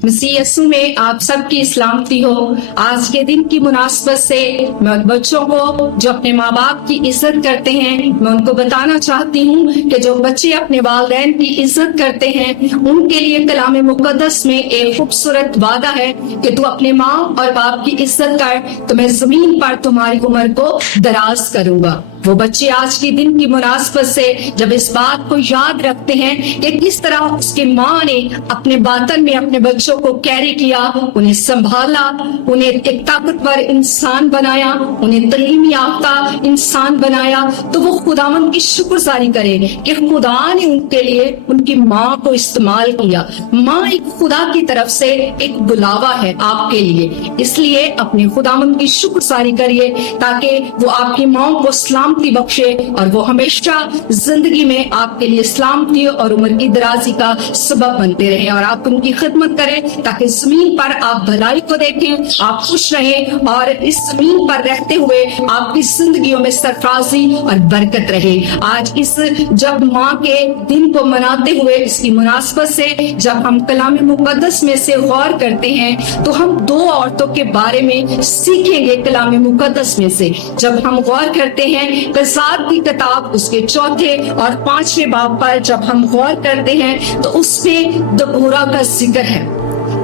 मसीह यीशु में आप सबकी सलामती हो। आज के दिन की मुनासबत से मैं बच्चों को जो अपने माँ बाप की इज्जत करते हैं, मैं उनको बताना चाहती हूँ कि जो बच्चे अपने वालिदैन की इज्जत करते हैं उनके लिए कलाम मुकद्दस में एक खूबसूरत वादा है कि तू अपने माँ और बाप की इज्जत कर तो मैं जमीन पर तुम्हारी उम्र को दराज करूंगा। वो बच्चे आज के दिन की मुनासबत से जब इस बात को याद रखते हैं कि किस तरह उसके माँ ने अपने बातन में अपने बच्चों को कैरी किया, उन्हें संभाला, उन्हें एक ताकतवर इंसान बनाया, उन्हें तालीम याफ्ता इंसान बनाया, तो वो खुदावंद की शुक्रगुजारी करे कि खुदा ने उनके लिए उनकी माँ को इस्तेमाल किया। माँ एक खुदा की तरफ से एक बुलावा है आपके लिए, इसलिए अपने खुदावंद की शुक्रगुजारी करिए ताकि वो आपकी माँ को सलामती बख्शे और वो हमेशा जिंदगी में आपके लिए सलामती और उम्र की दराजी का सबब बनते रहे और आप उनकी खिदमत करें ताकि जमीन पर आप भलाई को देखें, आप खुश रहें और इस जमीन पर रहते हुए आपकी जिंदगियों में सरफराजी और बरकत रहे। आज इस जब माँ के दिन को मनाते हुए इसकी मुनासबत से जब हम कलाम मुकद्दस में से गौर करते हैं तो हम दो औरतों के बारे में सीखेंगे। कलाम मुकद्दस में से जब हम गौर करते हैं कसाद की किताब उसके 4 और 5 बाब पर जब हम गौर करते हैं तो उसमें दबोरा का जिक्र है।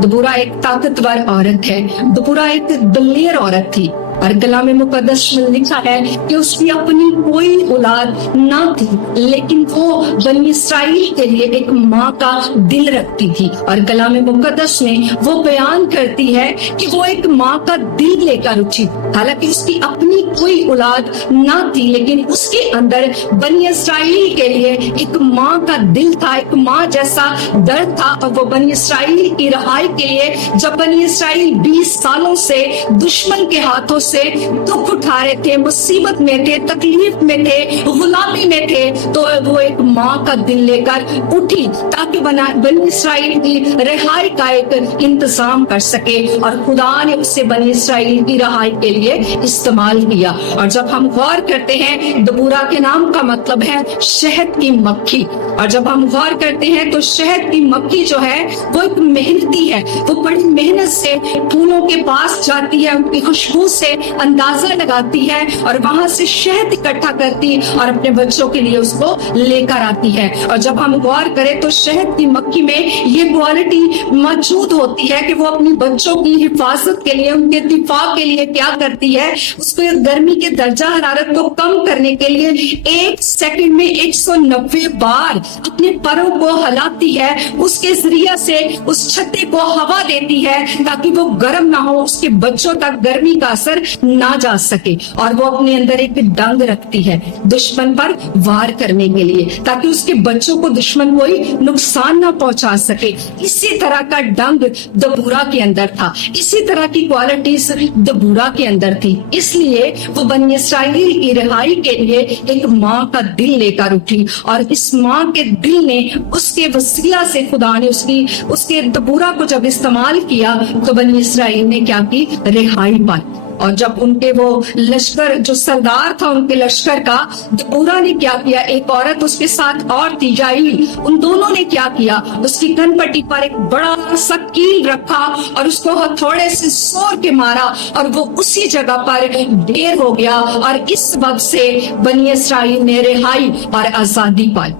दबोरा एक ताकतवर औरत है, दबोरा एक दलेर औरत थी और कलाम मुकद्दस में लिखा है कि उसकी अपनी कोई औलाद ना थी लेकिन वो बनी इस्राएल के लिए एक माँ का दिल रखती थी। और कलाम मुकद्दस में वो बयान करती है कि वो एक माँ का दिल लेकर उठी, हालांकि उसकी अपनी कोई औलाद ना थी लेकिन उसके अंदर बनी इस्राएल के लिए एक माँ का दिल था, एक माँ जैसा दर्द था। और वो बनी इस्राएल की रहाई के लिए जब बनी इस्राएल 20 सालों से दुश्मन के हाथों से दुख उठा रहे थे, मुसीबत में थे, तकलीफ में थे, गुलामी में थे, तो वो एक माँ का दिल लेकर उठी ताकि बनी इस्राएल की रिहाई का एक इंतजाम कर सके। और खुदा ने उसे बनी इस्राएल की रिहाई के लिए इस्तेमाल किया। और जब हम गौर करते हैं दबोरा के नाम का मतलब है शहद की मक्खी, और जब हम गौर करते हैं तो शहद की मक्खी जो है वो एक मेहनती है, वो बड़ी मेहनत से फूलों के पास जाती है, उनकी खुशबू से अंदाजा लगाती है और वहां से शहद इकट्ठा करती और अपने बच्चों के लिए उसको लेकर आती है। और जब हम गौर करें तो शहद की मक्खी में ये क्वालिटी मौजूद होती है कि वो अपनी बच्चों की हिफाजत के लिए, उनके दिफा के लिए क्या करती है, उसको गर्मी के दर्जा हरारत को कम करने के लिए 1 सेकंड में 190 बार अपने परों को हिलाती है, उसके जरिए से उस छत्ते को हवा देती है ताकि वो गर्म ना हो, उसके बच्चों तक गर्मी का असर ना जा सके। और वो अपने अंदर एक डंग रखती है दुश्मन पर वार करने के लिए ताकि उसके बच्चों को दुश्मन कोई नुकसान ना पहुंचा सके। इसी तरह का डंग दबोरा के अंदर था, इसी तरह की क्वालिटीज दबोरा के अंदर थी, इसलिए वो बनी इस्राएल की रिहाई के लिए एक माँ का दिल लेकर उठी। और इस माँ के दिल ने उसके वसीला से खुदा ने उसके दबोरा को जब इस्तेमाल किया तो बनी इस्राएल ने क्या की, रिहाई पाई। और जब उनके वो लश्कर जो सरदार था उनके लश्कर का, दबोरा ने क्या किया, एक औरत उसके साथ और थी याईल, उन दोनों ने क्या किया, उसकी कनपट्टी पर एक बड़ा सा कील रखा और उसको हथौड़े से जोर के मारा और वो उसी जगह पर ढेर हो गया। और इस वक्त से बनी इस्राएल ने रिहाई और आजादी पाई।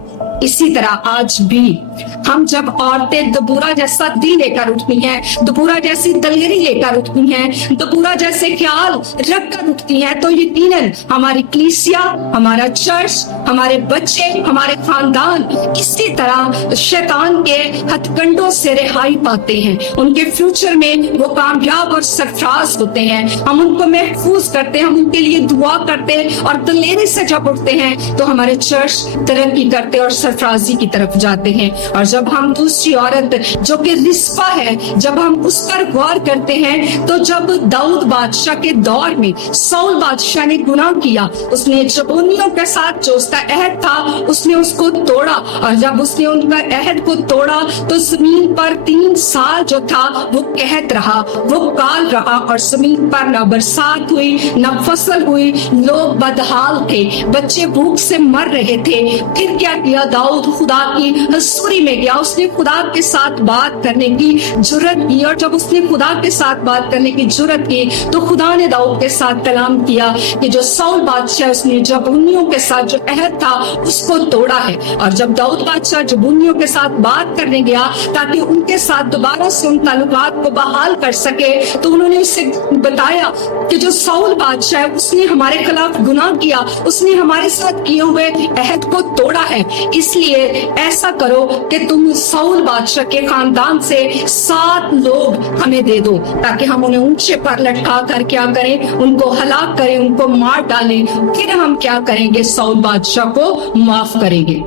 इसी तरह आज भी हम जब औरतें दबोरा जैसा दिल लेकर उठती हैं, दबोरा जैसी दलेरी लेकर उठती हैं, दबोरा जैसे ख्याल रख कर उठती हैं, तो यकीनन हमारी कलीसिया, हमारा चर्च, हमारे बच्चे, हमारे खानदान इसी तरह शैतान के हथकंडों से रिहाई पाते हैं। उनके फ्यूचर में वो कामयाब और सरफराज होते हैं। हम उनको महफूज करते हैं, हम उनके लिए दुआ करते हैं और दलेरी से जब उठते हैं तो हमारे चर्च तरक्की करते और सरफराजी की तरफ जाते हैं। और जब हम दूसरी औरत जो कि रिस्पा है, जब हम उस पर गौर करते हैं तो जब दाऊद बादशाह के दौर में साउल बादशाह ने गुनाह किया, उसने जबूनियों के साथ जो उसका अहद था उसने उसको तोड़ा। और जब उसने उनका अहद को तोड़ा तो जमीन पर 3 साल जो था वो कहत रहा, वो काल रहा और जमीन पर न बरसात हुई, न फसल हुई, लोग बदहाल थे, बच्चे भूख से मर रहे थे। फिर क्या किया दाऊद खुदा की हजूरी में गया, उसने खुदा के साथ बात करने की जुर्रत की, और जब उसने खुदा के साथ बात करने की जुर्रत की तो खुदा ने दाऊद के साथ कलाम किया कि जो साउल बादशाह उसने जबूनियों के साथ जो अहद था उसको तोड़ा है। और जब दाऊद बादशाह जबूनियों के साथ बात करने गया ताकि उनके साथ दोबारा से उन ताल्लुकात को बहाल कर सके, तो उन्होंने उससे बताया कि जो साउल बादशाह है उसने हमारे खिलाफ गुनाह किया, उसने हमारे साथ किए हुए अहद को तोड़ा है, इसलिए ऐसा करो कि तुम साउल बादशाह के खानदान से 7 लोग हमें दे दो ताकि हम उन्हें ऊंचे पर लटका कर क्या करें, उनको हलाक करें, उनको मार डालें, फिर हम क्या करेंगे, साउल बादशाह को माफ करेंगे।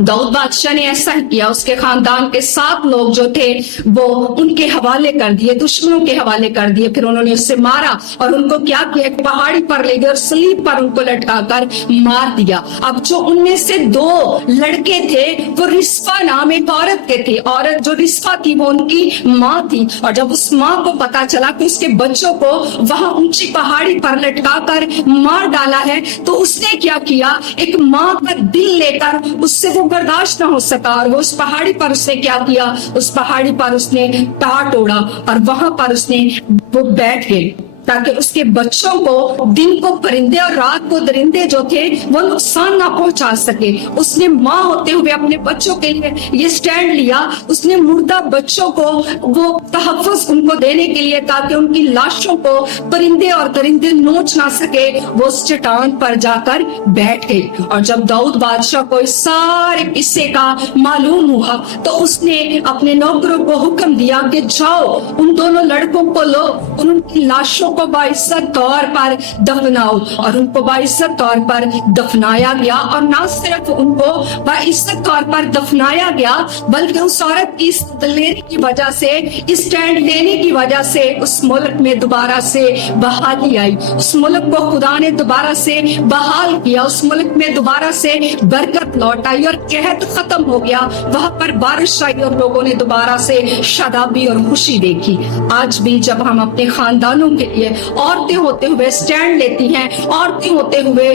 दाऊद बादशाह ने ऐसा किया, उसके खानदान के 7 लोग जो थे वो उनके हवाले कर दिए, दुश्मनों के हवाले कर दिए, फिर उन्होंने उससे मारा और उनको क्या किया, एक पहाड़ी पर ले गए और सलीब पर उनको लटकाकर मार दिया। अब जो उनमें से 2 लड़के थे वो रिस्पा नाम एक औरत के थे, औरत जो रिस्पा थी वो उनकी माँ थी, और जब उस माँ को पता चला कि उसके बच्चों को वहां ऊंची पहाड़ी पर लटकाकर मार डाला है तो उसने क्या किया, एक माँ का दिल लेकर उससे वो बर्दाश्त ना हो सका और वो उस पहाड़ी पर उसने क्या किया, उस पहाड़ी पर उसने टाट ओढ़ा और वहां पर उसने वो बैठ गए ताकि उसके बच्चों को दिन को परिंदे और रात को दरिंदे जो थे वो नुकसान ना पहुंचा सके। उसने माँ होते हुए अपने बच्चों के लिए ये स्टैंड लिया, उसने मुर्दा बच्चों को वो तहफ़्फ़ुज़ उनको देने के लिए ताकि उनकी लाशों को परिंदे और दरिंदे नोच ना सके, वो उस चट्टान पर जाकर बैठ गई। और जब दाऊद बादशाह को इस सारे किस्से का मालूम हुआ तो उसने अपने नौकरों को हुक्म दिया कि जाओ उन दोनों लड़कों को लो, उनकी लाशों को बाइज्जत तौर पर दफनाओ, और उनको बाइज्जत तौर पर दफनाया गया। और ना सिर्फ उनको बाइज्जत तौर पर दफनाया गया बल्कि उस औरत की दिलेरी की वजह से, इस स्टैंड लेने की वजह से उस मुल्क में दोबारा से बहाली आई, उस मुल्क को खुदा ने दोबारा से बहाल किया, उस मुल्क में दोबारा से बरकत लौट आई और कहत खत्म हो गया, वहां पर बारिश आई और लोगों ने दोबारा से शादाबी और खुशी देखी। आज भी जब हम अपने खानदानों के लिए औरतें होते हुए स्टैंड लेती हैं, औरतें होते हुए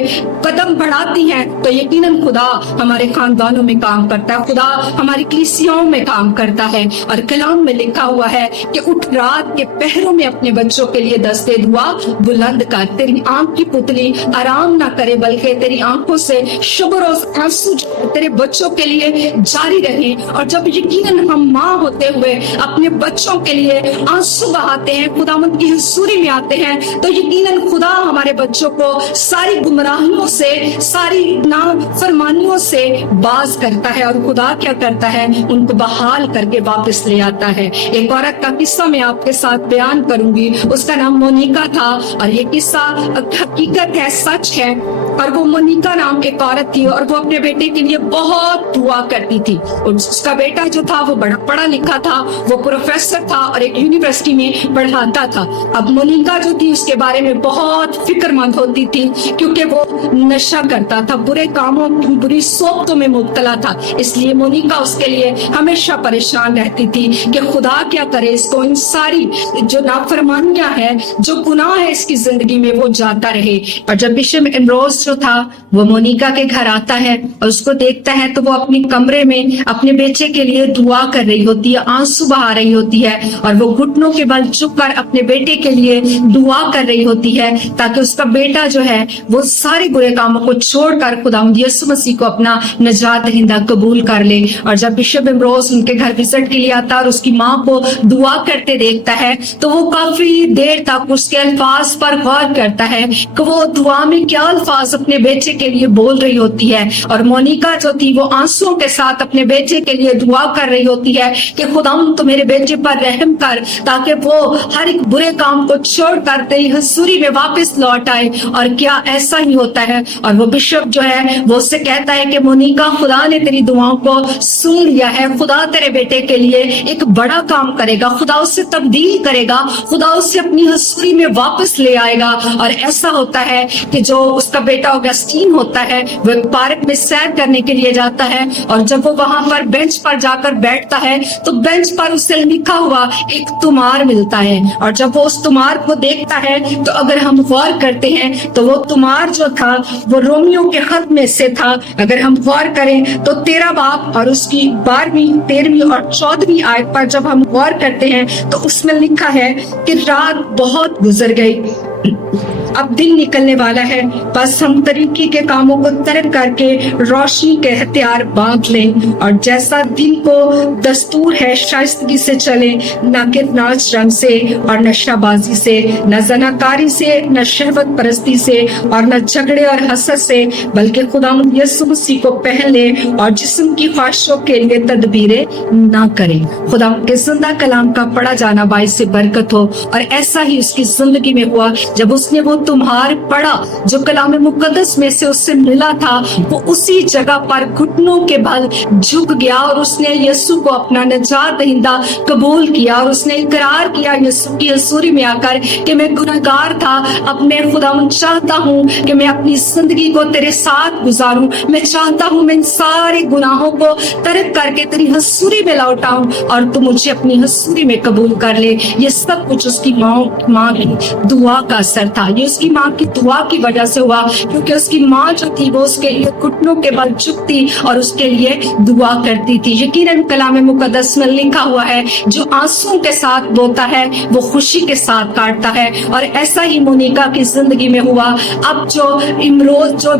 कदम बढ़ाती हैं, तो यकीनन खुदा हमारे खानदानों में काम करता है, खुदा हमारी कलीसियाओं में काम करता है। और कलाम में लिखा हुआ है कि उठ रात के पहरों में अपने बच्चों के लिए दस्ते दुआ बुलंद कर, तेरी आंख की पुतली आराम ना करे बल्कि तेरी आंखों से शुभ रोज आंसू तेरे बच्चों के लिए जारी रहे। और जब यकीनन हम माँ होते हुए अपने बच्चों के लिए आंसू बहाते हैं, खुदावंद की हुजूरी में आते हैं, तो यकीनन खुदा हमारे बच्चों को सारी गुमराहियों से, सारी नाफरमानियों से बाज करता है और खुदा क्या करता है, उनको बहाल करके वापस ले आता है। एक औरत का किस्सा मैं आपके साथ बयान करूंगी, उसका नाम मोनिका था और ये किस्सा हकीकत है, सच है। और वो मोनिका नाम एक औरत थी और वो अपने बेटे के लिए बहुत दुआ करती थी। उसका बेटा जो था वो बड़ा पढ़ा लिखा था, वो प्रोफेसर था और एक यूनिवर्सिटी में पढ़ाता था। अब मोनिका जो थी उसके बारे में बहुत फिक्रमंद होती थी क्योंकि वो नशा करता था, बुरे कामों, बुरी सोबतों में मुब्तला था, इसलिए मोनिका उसके लिए हमेशा परेशान रहती थी कि खुदा क्या करे, इसको इन सारी जो नाफरमानियां है, जो गुनाह है इसकी जिंदगी में वो जाता रहे। और जब बिशप एम्ब्रोस जो था वो मोनिका के घर आता है और उसको देखता है तो वो अपने कमरे में अपने बेटे के लिए दुआ कर रही होती है, आंसू बहा रही होती है और वो घुटनों के बल झुककर अपने बेटे के लिए दुआ कर रही होती है ताकि उसका बेटा जो है वो सारे बुरे कामों को छोड़कर खुदावंद यीशु मसीह को अपना निजात दहिंदा कबूल कर ले। और जब बिशप एम्ब्रोस उनके घर विजिट के लिए आता है और उसकी माँ को दुआ करते देखता है तो वो काफी देर तक उसके अल्फाज पर गौर करता है कि वो दुआ में क्या अल्फाज अपने बेटे के लिए बोल रही होती है। और मोनिका जो थी वो आंसुओं के साथ अपने बेटे के लिए दुआ कर रही होती है कि खुदावंद तो मेरे बेटे पर रहम कर ताकि वो हर एक बुरे काम को छोड़कर तेरी हुजूरी में वापस लौट आए। और क्या ऐसा ही होता है। और वो बिशप जो है वो उससे कहता है कि मोनिका खुदा ने तेरी दुआओं को सुन लिया है, खुदा तेरे बेटे के लिए एक बड़ा काम करेगा, खुदा उससे तब्दील करेगा, खुदा उससे अपनी हुजूरी में वापस ले आएगा। और ऐसा होता है कि जो उसका बेटा ऑगस्टीन होता है वो एक पार्क में सैर करने के लिए जाता है और जब वो वहां पर बेंच पर जाकर बैठता है तो बेंच पर उसे लिखा हुआ एक तुमार मिलता है। और जब वो उस तुमार को کو دیکھتا ہے تو اگر ہم غور کرتے ہیں تو وہ تمہار جو تھا وہ رومیوں کے خط میں سے تھا. اگر ہم غور کریں تو 13 باب اور اس کی 12ویں 13ویں اور 14ویں آیت پر جب ہم غور کرتے ہیں تو اس میں لکھا ہے کہ رات بہت گزر گئی، اب دن نکلنے والا ہے، بس ہم طریقے کے کاموں کو ترک کر کے روشنی کے ہتھیار باندھ لیں اور جیسا دن کو دستور ہے شائستگی سے چلیں، نہ کہ ناچ رنگ سے اور نہ شابازی سے، نہ زناکاری سے، نہ شہوت پرستی سے اور نہ جھگڑے اور حسد سے، بلکہ خداوند یسوع مسیح کو پہن لیں اور جسم کی خواہشوں کے لیے تدبیریں نہ کریں. خداوند کے زندہ کلام کا پڑھا جانا باعث برکت ہو، اور ایسا ہی اس کی زندگی میں ہوا. جب اس نے وہ تمہار پڑھا جو کلام مقدس میں سے اس سے ملا تھا، وہ اسی جگہ پر گھٹنوں کے بل جھک گیا اور اس نے یسوع کو اپنا نجات دہندہ قبول کیا اور اس نے اقرار کیا یسوع کی حضوری میں آ کر کہ میں گنہگار تھا. اب میں خداوند چاہتا ہوں کہ میں اپنی زندگی کو تیرے ساتھ گزاروں، میں چاہتا ہوں میں ان سارے گناہوں کو ترک کر کے تیری حضوری میں لوٹاؤں اور تو مجھے اپنی حضوری میں قبول کر لے. یہ سب کچھ اس کی ماں کی دعا کا اثر تھا. یہ اس کی ماں کی دعا کی وجہ سے ہوا، کیونکہ اس کی ماں جو تھی وہ اس کے لیے گھٹنوں کے بل جھکتی اور اس کے لیے دعا کرتی تھی. یقیناً کلام مقدس میں لکھا ہوا ہے جو آنسوں کے ساتھ بوتا ہے وہ خوشی کے ساتھ کاٹتا ہے، اور ایسا ہی مونیکا کی زندگی میں ہوا. اب جو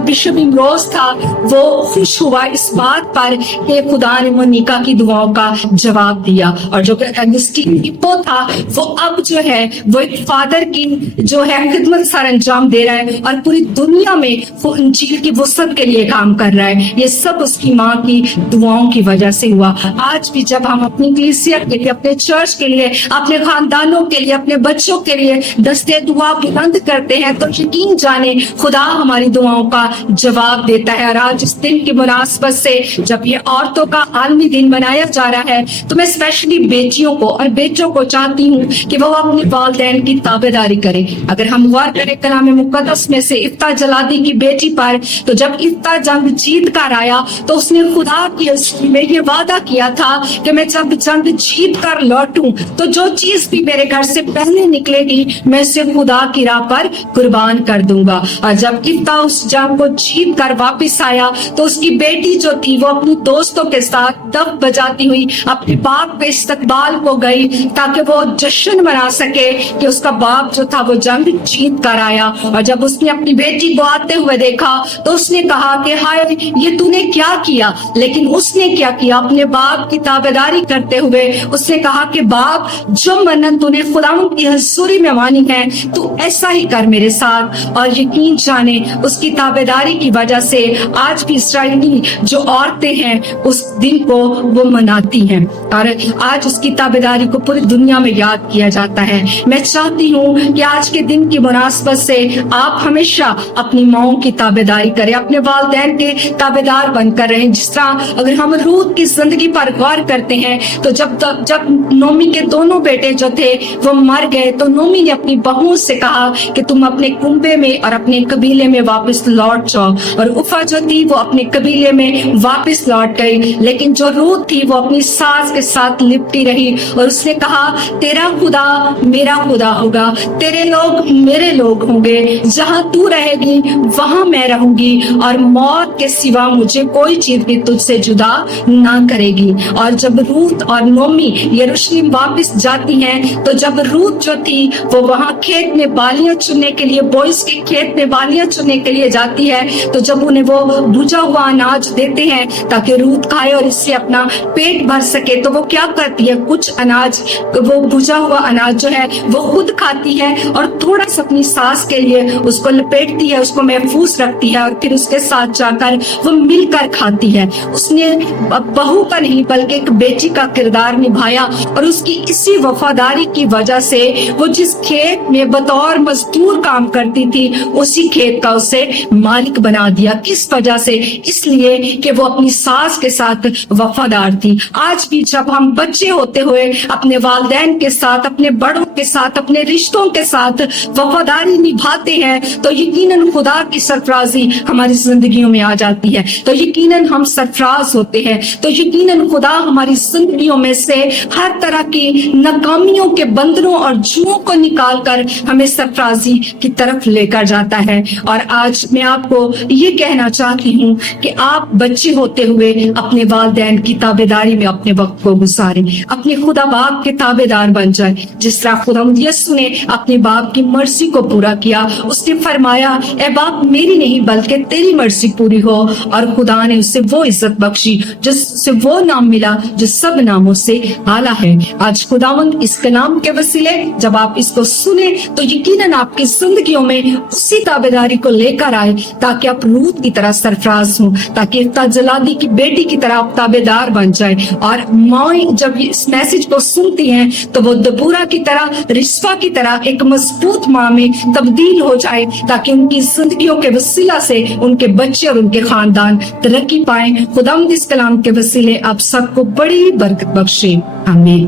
بشپ امروز تھا وہ خوش ہوا اس بات پر کہ خدا نے مونیکا کی دعاؤں کا جواب دیا، اور جو اگسٹین ہپو تھا وہ اب جو ہے وہ ایک فادر کی جو ہے خدمت سر انجام دے رہا ہے اور پوری دنیا میں وہ انجیل کی وسعت کے لیے کام کر رہا ہے. یہ سب اس کی ماں کی دعاؤں کی وجہ سے ہوا. آج بھی جب ہم اپنی کلیسیا کے لیے، اپنے چرچ کے لیے، اپنے خاندانوں کے لیے، اپنے بچوں کے لیے دستے دعا بلند کرتے ہیں تو یقین جانے خدا ہماری دعاؤں کا جواب دیتا ہے. اور آج اس دن کی مناسبت سے جب یہ عورتوں کا عالمی دن منایا جا رہا ہے تو میں اسپیشلی بیٹیوں کو اور بیٹوں کو چاہتی ہوں کہ وہ اپنے والدین کی تابعداری کریں. اگر ہم غور کریں کلام مقدس میں سے افتہ جلادی کی بیٹی پر، تو جب افتہ جنگ جیت کر آیا تو اس نے خدا کی حضوری میں یہ وعدہ کیا تھا کہ میں جب جنگ جیت کر لوٹوں تو جو چیز بھی میرے گھر سے پہلے نکلے گی میں اسے خدا کی راہ پر قربان کر دوں گا. اور جب افتہ اس جنگ کو جیت کر واپس آیا تو اس کی بیٹی جو تھی وہ اپنی دوستوں کے ساتھ دف بجاتی ہوئی اپنے باپ کے استقبال کو گئی تاکہ وہ جشن منا سکے کہ اس کا باپ جو تھا وہ جنگ جیت کر آیا. اور جب اس نے اپنی بیٹی کو آتے ہوئے دیکھا تو اس نے کہا کہ ہائے یہ تو نے کیا کیا، لیکن اس نے کیا کیا، اپنے باپ کی تابعداری کرتے ہوئے اس نے کہا کہ باپ جو منت تو نے خداوند کی حضوری میں مانی ہے تو ایسا ہی کر میرے ساتھ. اور یقین جانے اس کی تابعداری کی وجہ سے آج بھی اسرائیلی جو عورتیں ہیں اس دن کو وہ مناتی ہیں اور آج اس کی تابعداری کو پوری دنیا میں یاد کیا جاتا ہے. میں چاہتی ہوں کہ آج کے دن کی مناسبت سے آپ ہمیشہ اپنی ماؤں کی تابعداری کریں، اپنے والدین کے تابعدار بن کر رہیں. جس طرح اگر ہم روت کی زندگی پر غور کرتے ہیں تو جب نومی کے دونوں بیٹے جو تھے وہ مر گئے تو نومی نے اپنی بہوؤں سے کہا کہ تم اپنے کنبے میں اور اپنے قبیلے میں واپس لوٹ جاؤ، اور عفا جو تھی وہ اپنے قبیلے میں واپس لوٹ گئی. لیکن جو روت تھی وہ اپنی ساس کے ساتھ لپٹی رہی اور اس نے کہا تیرا خدا میرا خدا ہوگا، تیرے لوگ میرے لوگ ہوں گے، جہاں تو رہے گی وہاں میں رہوں گی اور موت کے سوا مجھے کوئی چیز بھی تجھ سے جدا نہ کرے گی. اور جب روت اور نومی یروشلم واپس جاتی ہیں تو جب روت جو تھی وہ وہاں کھیت میں بالیاں چننے کے لیے، بوئز کے کھیت میں بالیاں چننے کے لیے جاتی ہے تو جب انہیں وہ بھجا ہوا اناج دیتے ہیں تاکہ روت کھائے اور اس سے اپنا پیٹ بھر سکے تو وہ کیا کرتی ہے، کچھ اناج وہ بھجا ہوا اناج جو ہے وہ خود کھاتی ہے اور تھوڑا سا اپنی ساس کے لیے اس کو لپیٹتی ہے، اس کو محفوظ رکھتی ہے اور پھر اس کے ساتھ جا کر وہ مل کر کھاتی ہے. اس نے بہو کا نہیں بلکہ ایک بیٹی کا کردار نبھایا اور اس کی اسی وفاداری کی وجہ سے وہ جس کھیت میں بطور مزدور کام کرتی تھی اسی کھیت کا اسے مالک بنا دیا. کس وجہ سے؟ اس لیے کہ وہ اپنی ساس کے ساتھ وفادار تھی. آج بھی جب ہم بچے ہوتے ہوئے اپنے والدین کے ساتھ، اپنے بڑوں کے ساتھ، اپنے رشتوں کے ساتھ وفاداری ذمہ نبھاتے ہیں تو یقیناً خدا کی سرفرازی ہماری زندگیوں میں آ جاتی ہے، تو یقیناً ہم سرفراز ہوتے ہیں، تو یقیناً خدا ہماری زندگیوں میں سے ہر طرح کی ناکامیوں کے بندنوں اور جوؤں کو نکال کر ہمیں سرفرازی کی طرف لے کر جاتا ہے۔ اور آج میں آپ کو یہ کہنا چاہتی ہوں کہ آپ بچے ہوتے ہوئے اپنے والدین کی تابعداری میں اپنے وقت کو گزاریں، اپنے خدا باپ کے تابعدار بن جائیں، جس طرح خدا یسوع نے اپنے باپ کی مرضی کو پورا کیا۔ اس نے فرمایا اے باپ میری نہیں بلکہ تیری مرضی پوری ہو، اور خدا نے اسے وہ عزت بخشی جس سے وہ نام ملا جو سب ناموں سے اعلیٰ ہے۔ آج خداوند اس کلام کے وسیلے جب آپ اس کو سنیں تو یقیناً آپ کی زندگیوں میں اسی تابعداری کو لے کر آئے تاکہ آپ روت کی طرح سرفراز ہوں، تاکہ تاجلادی کی بیٹی کی طرح آپ تابعدار بن جائیں، اور مائیں جب اس میسج کو سنتی ہیں تو وہ دبورہ کی طرح، رسوا کی طرح ایک مضبوط ماں میں تبدیل ہو جائے، تاکہ ان کی زندگیوں کے وسیلہ سے ان کے بچے اور ان کے خاندان ترقی پائیں۔ خداوند اس کلام کے وسیلے آپ سب کو بڑی برکت بخشے، آمین۔